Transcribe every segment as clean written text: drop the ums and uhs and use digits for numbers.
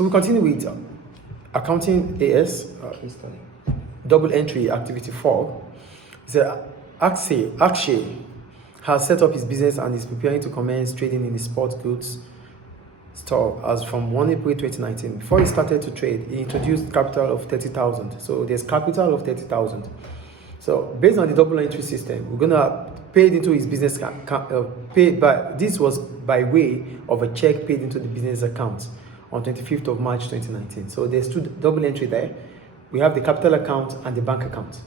So we continue with accounting AS, Case study. double entry activity 4. It says Akshay has set up his business and is preparing to commence trading in the sports goods store as from 1 April 2019. Before he started to trade, he introduced capital of 30,000. So there's capital of 30,000. So based on the double entry system, we're gonna pay it into his business this was by way of a check paid into the business account on 25th of March 2019. So there's two double entry there. We have the capital account and the bank account.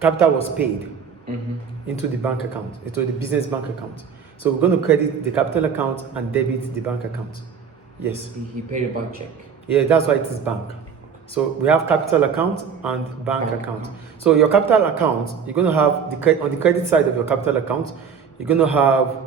Capital was paid into the bank account, into the business bank account. So we're going to credit the capital account and debit the bank account. Yes. He paid it by check. Yeah, that's why it is bank. So we have capital account and bank account. So your capital account, you're going to have on the credit side of your capital account, you're going to have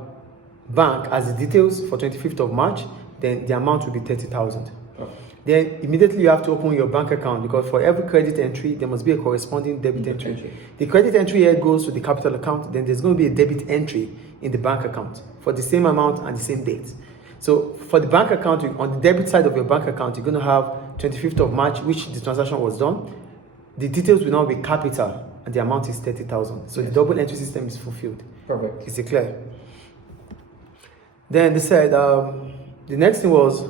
bank as the details for 25th of March. Then the amount will be 30,000. Okay. Then immediately you have to open your bank account, because for every credit entry there must be a corresponding debit entry. The credit entry here goes to the capital account, then there's going to be a debit entry in the bank account for the same amount and the same date. So for the bank account, on the debit side of your bank account, you're going to have 25th of March, which the transaction was done. The details will now be capital and the amount is 30,000. So the double entry system is fulfilled. Perfect. Is it clear? Then they said the next thing was,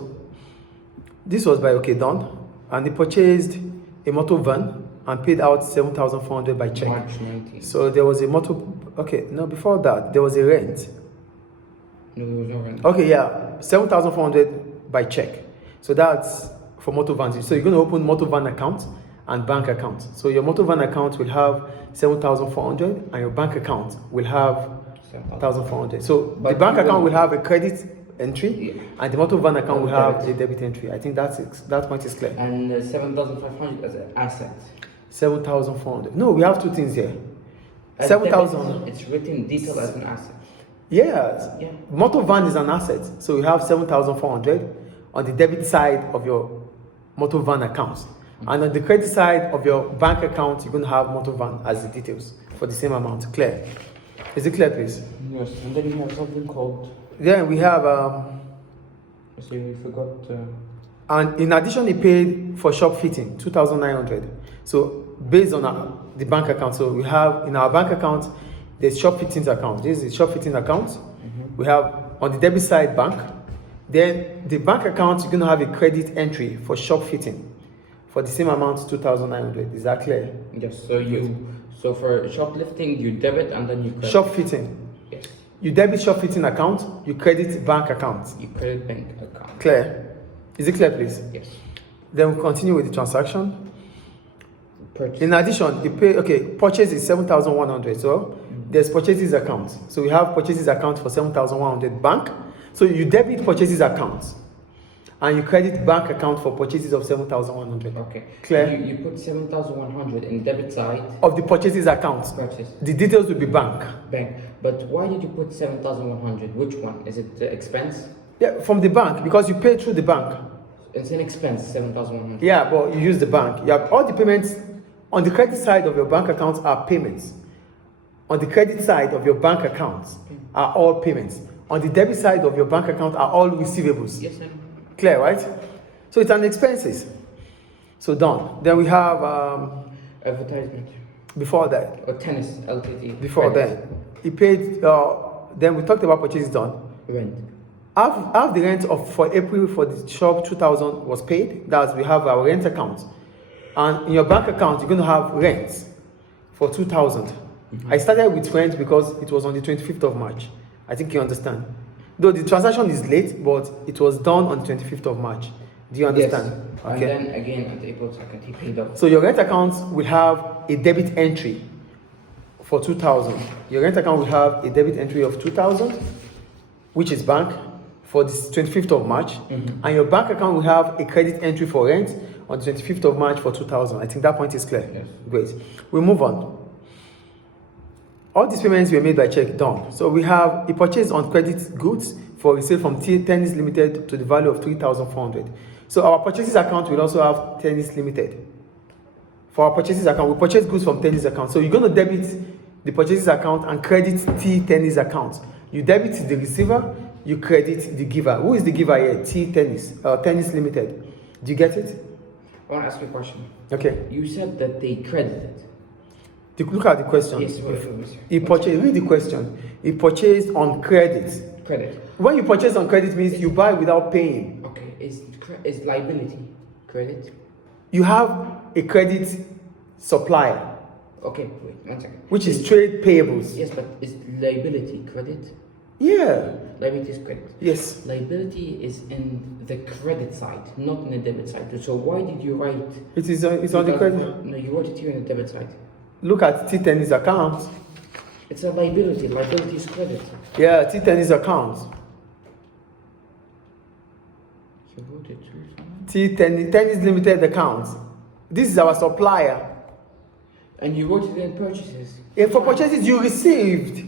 this was by Done, and they purchased a motor van and paid out 7,400 by check. March 19th. So there was a before that there was a rent. No, there was no rent. Okay, yeah, 7,400 by check. So that's for motor vans. So you're going to open motor van account and bank account. So your motor van account will have 7,400 and your bank account will have 1,400. So the bank account will have a credit entry, and the motor van account will have a debit entry. I think that point is clear. And 7,500 as an asset. 7,400. No, we have two things here. 7,000. It's written detail as an asset. Yes. Yeah. Motor van is an asset. So you have 7,400 on the debit side of your motor van account. And on the credit side of your bank account, you're going to have motor van as the details for the same amount. Clear? Is it clear, please? Yes. And then you have something called. Then we have. So we forgot. And in addition, he paid for shop fitting 2,900. So based on the bank account, so we have in our bank account, there's shop fittings account. This is the shop fitting account. We have on the debit side bank. Then the bank account, you're going to have a credit entry for shop fitting for the same amount, 2,900. Is that clear? Yes. So for shoplifting, you debit and then you credit. Shop fitting. Yes. You debit shop fitting account, you credit bank account. You credit bank account. Clear? Is it clear, please? Yes. Then we continue with the transaction. Purchase. In addition, you pay, purchase is 7,100. So there's purchases account. So we have purchases account for 7,100 bank. So you debit purchases account and you credit bank account for purchases of 7,100. Okay. Clear? You put 7,100 in debit side of the purchases account. Purchase. The details will be bank. But why did you put 7,100? Which one? Is it the expense? Yeah, from the bank, because you pay through the bank. It's an expense, 7,100. Yeah, but you use the bank. You have all the payments on the credit side of your bank account are payments. On the credit side of your bank accounts are all payments. On the debit side of your bank account are all receivables. Yes, sir. Clear, right? So it's an expenses. So done. Then we have Advertisement. before that. Or tennis, LTD. Before Rent. that, he paid. Then we talked about purchases done. Rent. Half the rent for April for the shop 2,000 was paid. That's we have our rent account, and in your bank account you're going to have rent for 2,000. I started with rent because it was on the 25th of March. I think you understand. Though the transaction is late, but it was done on the 25th of March. Do you understand? Yes. And then again at April 2nd, he paid up. So your rent account will have a debit entry for 2,000. Your rent account will have a debit entry of 2,000, which is bank, for the 25th of March. And your bank account will have a credit entry for rent on the 25th of March for 2,000. I think that point is clear. Yes. Great. We move on. All these payments were made by check, done. So we have a purchase on credit goods for resale from Tennis Limited to the value of 3,400. So our purchases account will also have Tennis Limited. For our purchases account, we purchase goods from Tennis account. So you're going to debit the purchases account and credit T Tennis account. You debit the receiver, you credit the giver. Who is the giver here? Tennis Limited. Do you get it? I want to ask you a question. Okay. You said that they credited. Look at the question. Yes, wait. He purchased. Read the question. He purchased on credit. Credit. When you purchase on credit means you buy without paying. Okay. Is liability credit? You have a credit supplier, Okay, wait, 1 second. which is trade payables. Yes, but is liability credit? Yeah. Liability is credit. Yes. Liability is in the credit side, not in the debit side. So why did you write? It is. It's on the credit. No, you wrote it here in the debit side. Look at T10's account. It's a liability. Liability is credit. Yeah, T10's account. You wrote it too. T10 Tennis Limited account. This is our supplier. And you wrote it in purchases. And for purchases you received,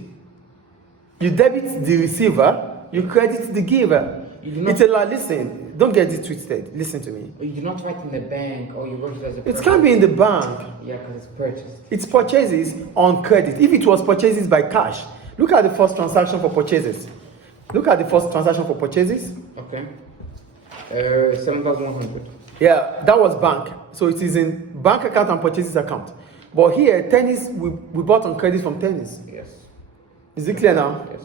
you debit the receiver, you credit the giver. You do not, It's a lot. Listen, don't get it twisted. Listen to me. you do not write in the bank or you wrote it as a It can't be in the bank. Yeah, because it's purchased. It's purchases on credit. If it was purchases by cash, look at the first transaction for purchases. Look at the first transaction for purchases. Okay. 7,100. Yeah, that was bank. So it is in bank account and purchases account. But here, tennis, we bought on credit from tennis. Yes. Is it clear now? Yes.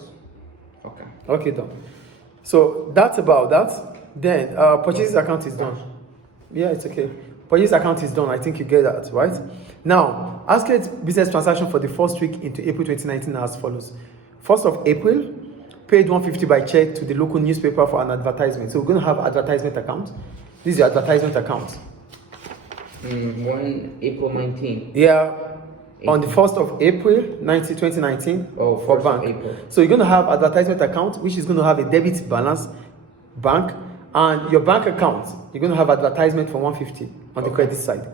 Okay. Okay, done. So that's about that. Then purchases account is done. Yeah, it's okay. Purchase account is done. I think you get that, right? Now, Asclet business transaction for the first week into April 2019 are as follows. 1st of April, paid 150 by check to the local newspaper for an advertisement. So we're going to have advertisement account. This is your advertisement account. 1 April 19. Yeah, on the 1st of April 2019 Oh, for 1st of bank. April. So you're going to have advertisement account, which is going to have a debit balance bank, and your bank account, you're going to have advertisement for 150 on the credit side.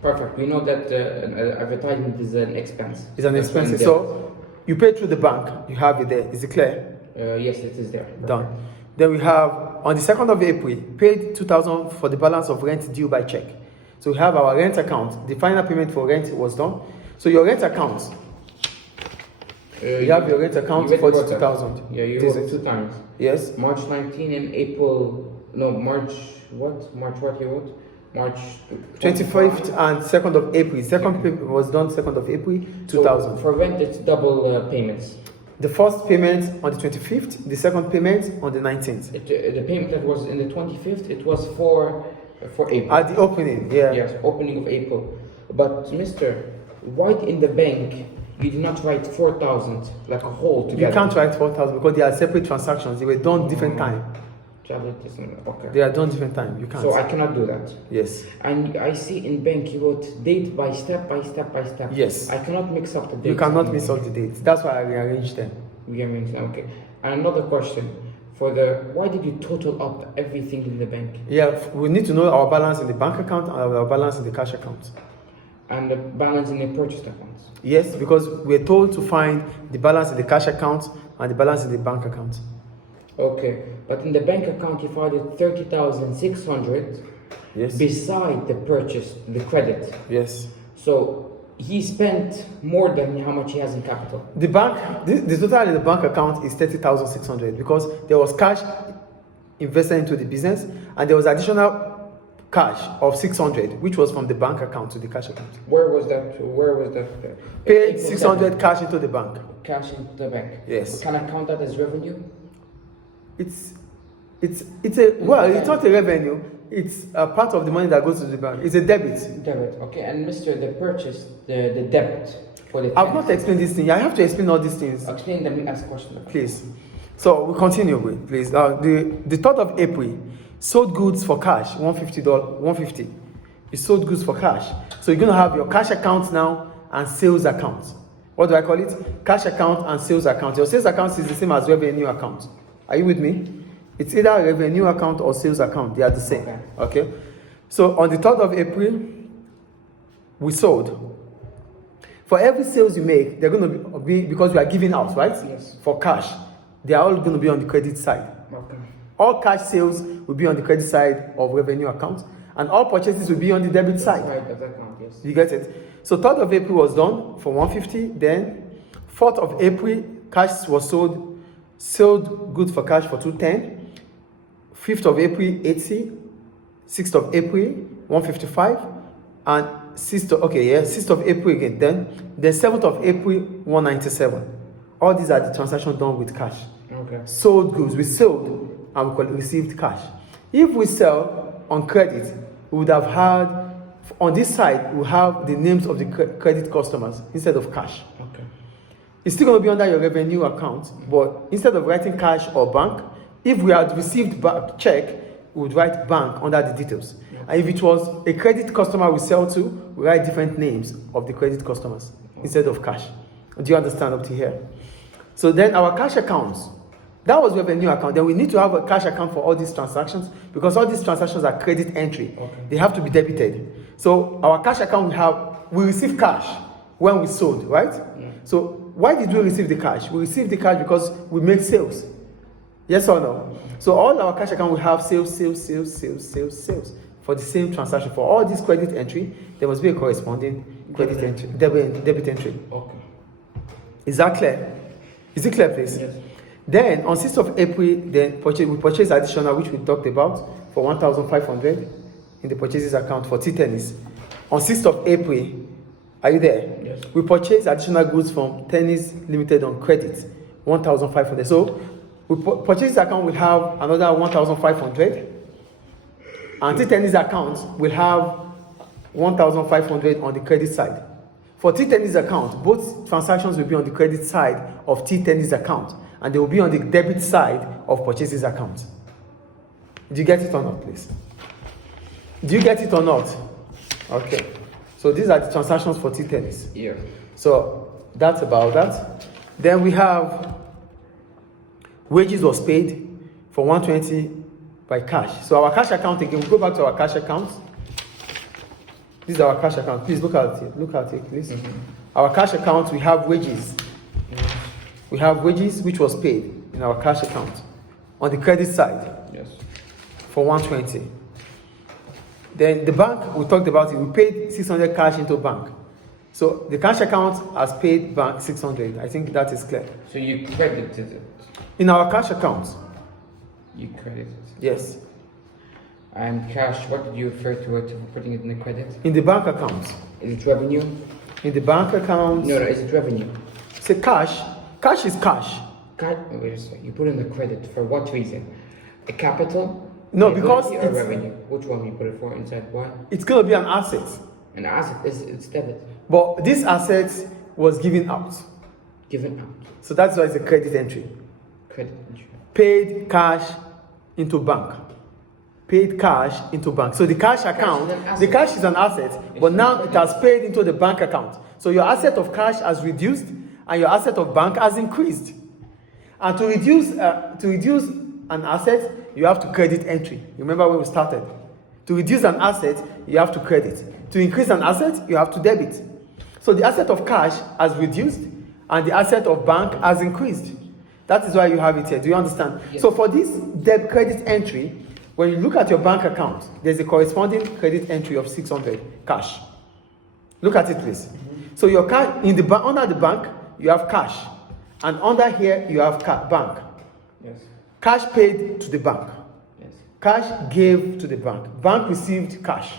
Perfect. We know that advertisement is an expense. It's an That's expense. when So you pay through the bank, you have it there. Is it clear? yes, it is there. Done. Then we have on the 2nd of April, paid 2,000 for the balance of rent due by check. So we have our rent account. The final payment for rent was done. So your rent account, you have your rent account you for wrote that. 2,000. Yeah, you This wrote is- 2 times. Yes. March 19 and April. No, March what? March what you wrote? March 25th and 2nd of April. Second payment was done 2nd of April 2000. So for rent, it's double payments. The first payment on the 25th, the second payment on the 19th. The payment that was in the 25th, it was for April. At the opening, yeah. Yes, opening of April. But Mr. Why in the bank you did not write 4,000 like a whole together? You can't write 4,000 because they are separate transactions. They were done different time. Okay. They are done different time. You can't. So I cannot do that. Yes. And I see in bank you wrote date by step by step by step. Yes. I cannot mix up the dates. You cannot miss all the dates. That's why I rearranged them. We are meant to- Okay. And another question. Why did you total up everything in the bank? Yeah, we need to know our balance in the bank account and our balance in the cash account. And the balance in the purchased accounts? Yes, because we're told to find the balance in the cash account and the balance in the bank account. Okay. But in the bank account you found it 30,600 Yes. beside the purchase, the credit. Yes. So he spent more than how much he has in capital. The bank, the total in the bank account is 30,600 because there was cash invested into the business and there was additional cash of 600, which was from the bank account to the cash account. Where was that? Paid April 600 7th, cash into the bank. cash into the bank. Yes. Can I count that as revenue? It's not a revenue. It's a part of the money that goes to the bank. It's a debit. Debit. Okay. And Mr. The purchase, the debit for the. I've not explained this thing. I have to explain all these things, Explain them. Ask question. please. So we continue with, please. The 3rd of April, sold goods for cash, $150. You sold goods for cash. So you're gonna have your cash account now and sales account. What do I call it? Cash account and sales account. Your sales account is the same as revenue account. Are you with me? It's either revenue account or sales account. They are the same. Okay. So on the 3rd of April, we sold. For every sales you make, they're going to be because we are giving out, right? Yes. For cash, they are all going to be on the credit side. Okay. All cash sales will be on the credit side of revenue account, and all purchases will be on the debit side. Right, that account, yes. You get it? So 3rd of April was done for 150. Then 4th of April, cash was sold goods for cash for 210. 5th of April, 80. 6th of April, 155, and 6th of April again. Then 7th of April, 197. All these are the transactions done with cash. Okay. Sold goods, we sold and we received cash. If we sell on credit, we would have had, on this side, we have the names of the credit customers instead of cash. Okay. It's still going to be under your revenue account, but instead of writing cash or bank, if we had received check, we would write bank under the details. And if it was a credit customer we sell to, we write different names of the credit customers instead of cash. Do you understand up to here? So then our cash accounts, that was revenue account. Then we need to have a cash account for all these transactions because all these transactions are credit entry. Okay. They have to be debited. So our cash account we receive cash when we sold, right? Yeah. So why did we receive the cash? We received the cash because we make sales. Yes or no? So all our cash account will have sales for the same transaction. For all this credit entry, there must be a corresponding credit entry, debit entry. Okay. Is that clear? Is it clear, please? Yes. Then on 6th of April, we purchase additional, which we talked about, for 1,500 in the purchases account for tea tennis. On 6th of April, are you there? Yes. We purchase additional goods from Tennis Limited on credit, 1,500. So purchase account will have another 1,500, and tea tennis account will have 1,500 on the credit side. For tea tennis account, both transactions will be on the credit side of tea tennis account, and they will be on the debit side of purchases account. Do you get it or not, please? Do you get it or not? Okay. So these are the transactions for tea tennis. Yeah. So that's about that. Then we have wages was paid for 120 by cash. So our cash account again, we go back to our cash account. This is our cash account. Please look at it. Look at it, please. Mm-hmm. Our cash account, we have wages. We have wages which was paid in our cash account on the credit side. Yes. For 120. Then the bank, we talked about it. We paid 600 cash into bank. So the cash account has paid bank 600. I think that is clear. So you credited it. In our cash account. You credited. Yes. And cash, what did you refer to it for putting it in the credit? In the bank account. Is it revenue? In the bank account. No, is it revenue? Say cash. Cash is cash. Wait a second. You put in the credit for what reason? A capital? No, because or it's revenue. Which one you put it for inside? Why? It's gonna be an asset. An asset it's debit. But this asset was given out. Given out. So that's why it's a credit entry. Credit entry. Paid cash into bank. Paid cash into bank. So the cash account, the cash is an asset, but now it has paid into the bank account. So your asset of cash has reduced and your asset of bank has increased. And to reduce an asset, you have to credit entry. Remember where we started? To reduce an asset, you have to credit. To increase an asset, you have to debit. So the asset of cash has reduced and the asset of bank has increased. That is why you have it here. Do you understand? Yes. So for this debt credit entry, when you look at your bank account, there's a corresponding credit entry of 600 cash. Look at it, please. Mm-hmm. So your cash in the under the bank, you have cash, and under here you have bank. Yes. Cash paid to the bank. Yes. Cash gave to the bank. Bank received cash.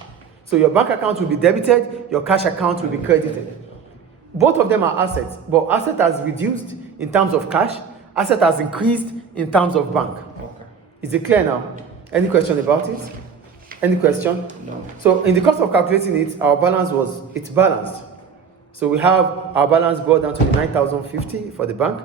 So your bank account will be debited. Your cash account will be credited. Both of them are assets, but asset has reduced in terms of cash. Asset has increased in terms of bank. Okay. Is it clear now? Any question about it? Any question? No. So in the course of calculating it, our balance it's balanced. So we have our balance brought down to the 9,050 for the bank.